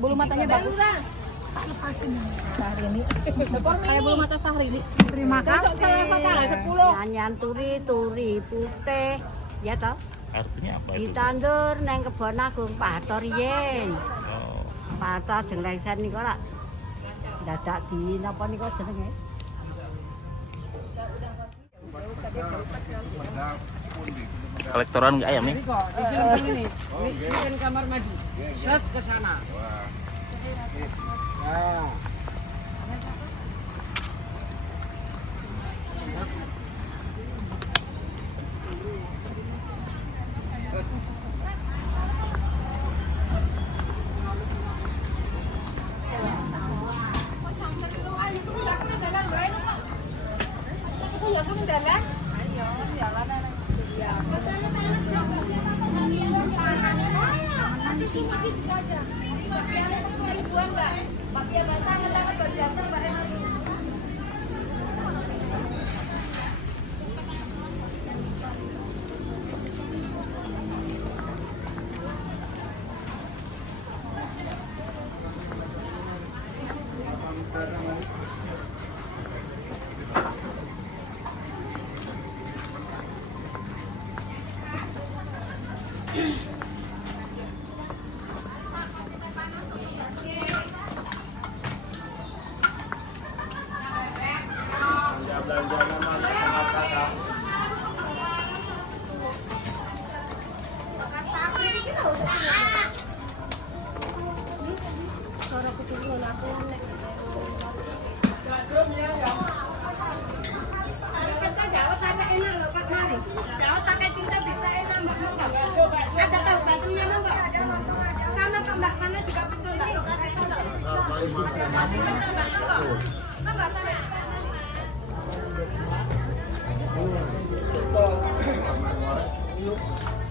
Bulu matanya bagus. Tak lepasin Syahrini. Kayak bulu mata Syahrini. Terima kasih. Nyanyian turi putih, ya toh? Artinya apa itu? Ditandur neng kebon agung Pak Harto riyen. Oh, Pak Harto ajeng lengser niku lak dadak di napa niku jenenge? kolektoran nggak ayam nih? Ini kan kamar mandi. Set ke sana. Nah.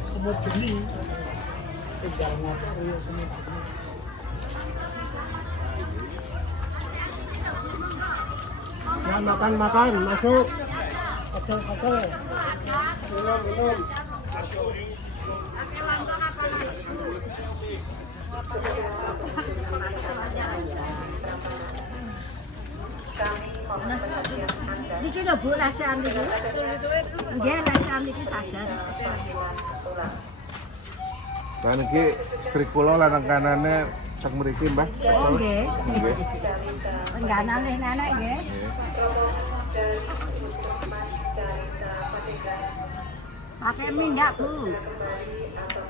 Semut bening. Ya makan masuk. Oke. Minum. Niki lho Bu lesehan niki. Nggih, lesehan niki sadar. Dan iki strik kula lanang kanane sak mriki, Mbah. Oh nggih. Nggih. Pengganane nenek nggih. Pakai minyak Bu.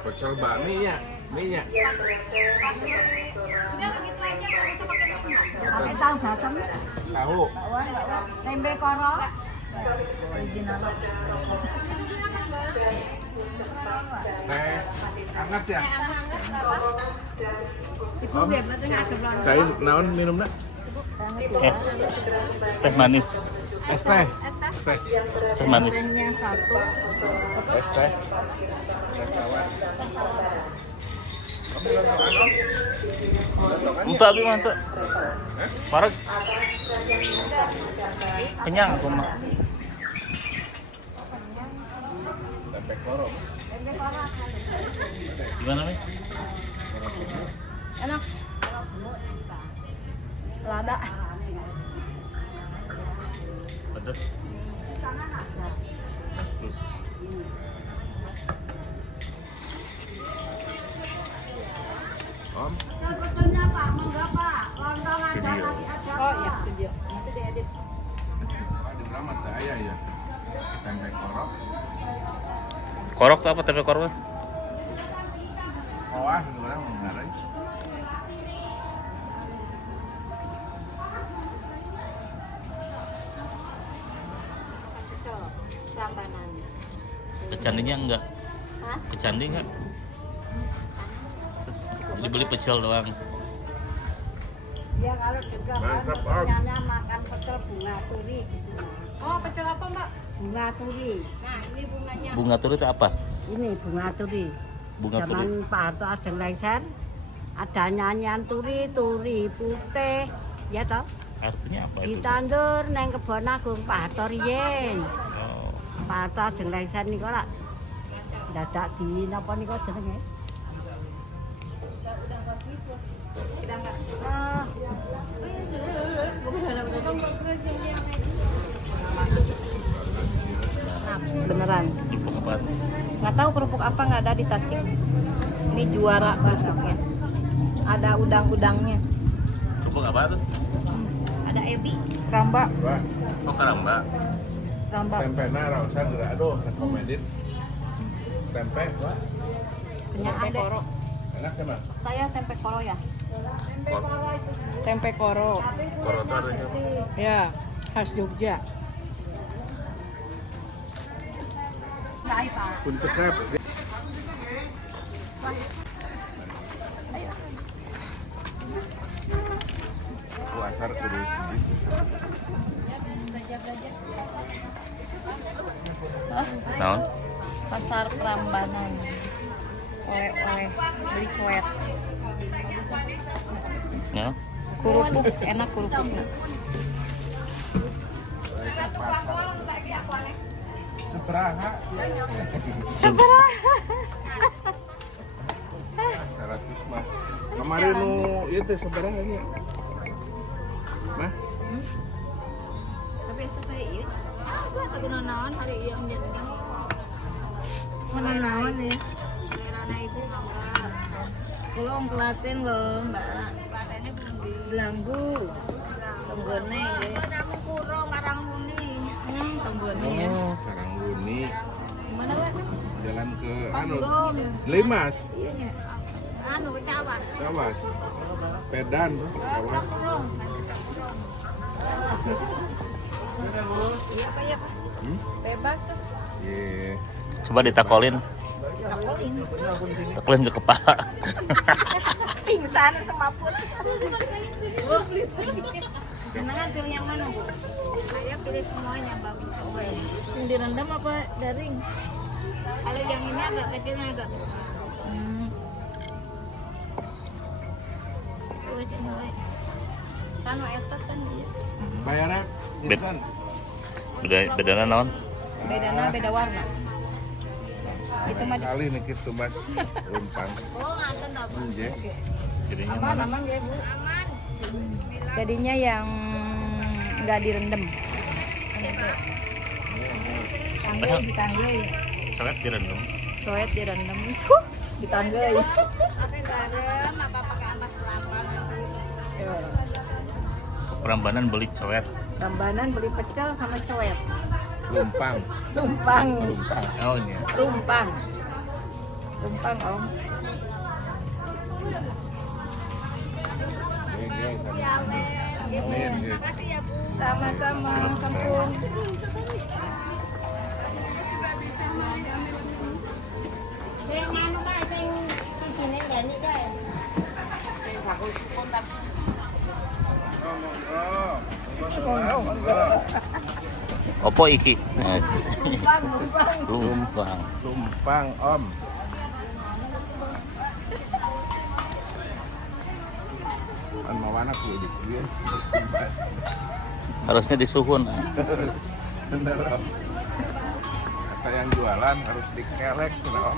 Pecel bakmi ya, minyak. Pakai tahu batang. Tahu. Tempe koro. Teh hangat ya. Ibu nggih mboten ngadep lho. Cair naon minumna? Es teh manis. Es teh. Teh. Teh manis. Tehnya satu. Es teh. Teh tawar. Entah abi mantap. Parah. Kenyang aku mah. Tempe korok. Gimana nih? Enak. Lada. Pedas. Terus. Om. Sebetulnya Pak, enggak Pak. Lontong ada Video. lagi ada. Oh iya, video. Nanti diedit. Di Braman teh aya ya. Tempe korok. Korok tuh apa tempe korok? Kawah sebenarnya mengarai. Pecel. Prambanan. Kecandinya enggak? Hah? Kecandi enggak? Dibeli pecel doang. Ya kalau juga kan Mantap, Om. penyanyi makan pecel bunga turi gitu. Oh, pecel apa, Mbak? Bunga turi. Nah, ini bunganya. Bunga turi itu apa? Ini bunga turi. Bunga turi. Zaman Pak Harto ajeng lengser ada nyanyian turi putih, ya toh? Artinya apa itu? Ditandur neng kebon agung Pak Harto riyen. Oh, Pak Harto ajeng lengser niku lak dadak di napa niku jenenge? Udah kosmis, Nggak tahu kerupuk apa, nggak ada di Tasik. Ini juara kerupuknya. Ada udang-udangnya. Kerupuk apa tuh? Ada ebi. Rambak. Wah, Oh, karamba. Rambak. tempena rasa gerak aduh, rekomendin. Tempe, wah, Kenyang deh. enak ya mas. Saya tempe koro ya. Tempe koro. Koro tuh artinya apa? Ya, khas Jogja. Pun cekap. Asar kudu. Naon? Pasar Prambanan. Oleh-oleh beli coet. Ya. Kerupuk enak kerupuknya. Seperaha. Seperaha. 100 mah. Kemarin nu ieu teh sabaraha nya? Mah, Tapi asa saya iya. Aku naon hari iya menjadi. Naon ya? Daerahna ibu mangga. Kulong Klaten loh, Mbak. Klatennya belum di. Belanggu. Tonggone. Namu kurang karang muni. Tonggone. oh, Karang Buni. Mana Pak? Jalan ke anu, Belum. Limas, Iya nya. Anu Cawas. Cawas. Pedan, Cawas. Iya Pak ya Pak. Bebas tuh. Iya. Coba ditakolin. Takolin ke kepala. Pingsan semaput. Senangan pilih yang mana, Bu? Saya pilih semuanya bagus semuanya. Yang direndam apa garing? Kalau yang ini agak kecil agak besar. Terus ini we. Kan etot kan dia. Bayarnya Bet. kan. Bedana naon? Bedana beda warna. Itu mah Kali nih gitu mas, lumpang. oh nganten tak Bu. Nje. Jadinya mana? Aman ya, Bu. Aman. Jadinya yang nggak direndam. Tanggay ditanggay. Coret direndam. Coet direndam itu. Ditanggay. Pakai garam apa pakai ampas kelapa nanti. Ya. Prambanan beli coret. Rambanan beli pecel sama coet. Lumpang, Lumpang. lumpang. Oh nya. Lumpang. Lumpang, Om. Geng, Ya, Amin. Terima kasih ya Bu. Sama-sama, Kampung. Opo iki? Lumpang, lumpang. Lumpang. Lumpang om. An mawana ku di dia. Harusnya disuhun. Bener om. Kata yang jualan harus dikelek bener, om.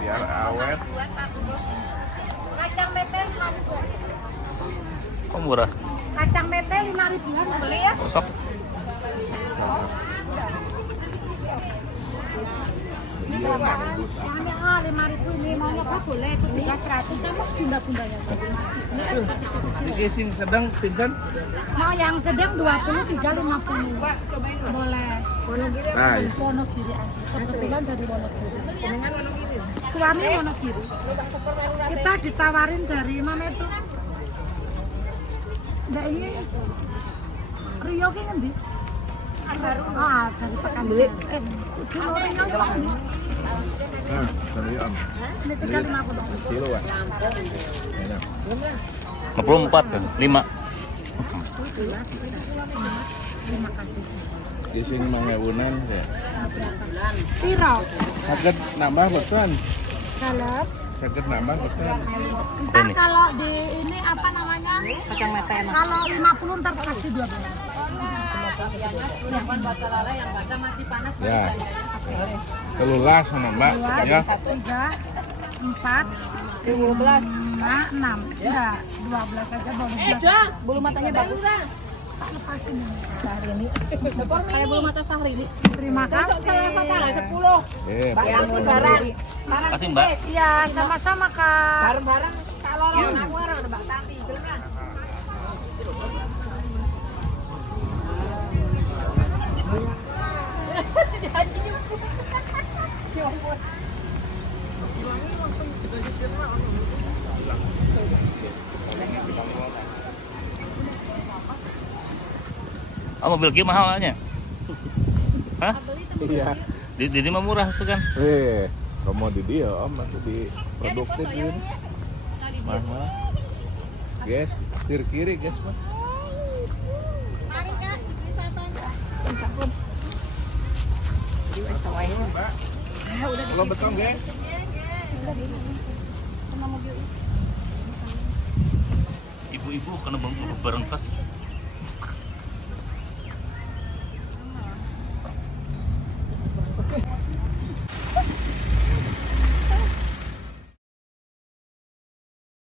Biar awet. Kacang metel 5.000. Kok murah? Kacang metel 5.000-an beli ya. Sok. Iya, manggut. Yang 5.000 ini maunya kok boleh itu 300 sama bunda-bundanya. Dikising sedang pinten? Mau yang sedang 20 350. Pak, cobain boleh. Wonogiri. Nah, iya. Wonogiri asli. Kebetulan dari Wonogiri. Dengan Wonogiri. Suami Wonogiri. Kita ditawarin dari mana itu? Nggak ini Rio ki ngendi? Ah, dari Pekanbaru. Itu Rio kok ini. Nah, sorry om. Ini 350. Kilo kan? Enak. 54 kan? 5. Terima kasih. Di sini mangewunan ya. Piro? Sakit nambah besan. Salep. Sakit nambah besan. Ntar Ini. kalau di ini apa namanya? Kacang mete enak. Kalau 50 ntar kasih 12. Ya. Telulas sama mbak. Ya. 3, 4, 12. 5, 6. Enggak, 12 aja baru 12. Bulu matanya bagus. lepasin ya. Hari ini. Kayak bulu mata Syahrini. Terima kasih. Bayang barang. Kasih Mbak. Iya, sama-sama Kak. Barang-barang kalau orang aku orang ada Mbak Tati, itu kan. Si Haji nyumput. Nyumput. Oh, mobil game mahalnya. Hah? Iya. Di mah murah tuh kan. Kamu di dia om nanti di produktif ini. Mahal. Guys, kiri guys mah. Mari Kak, wisatanya. Kalau beton guys. Ibu-ibu kena bareng pas.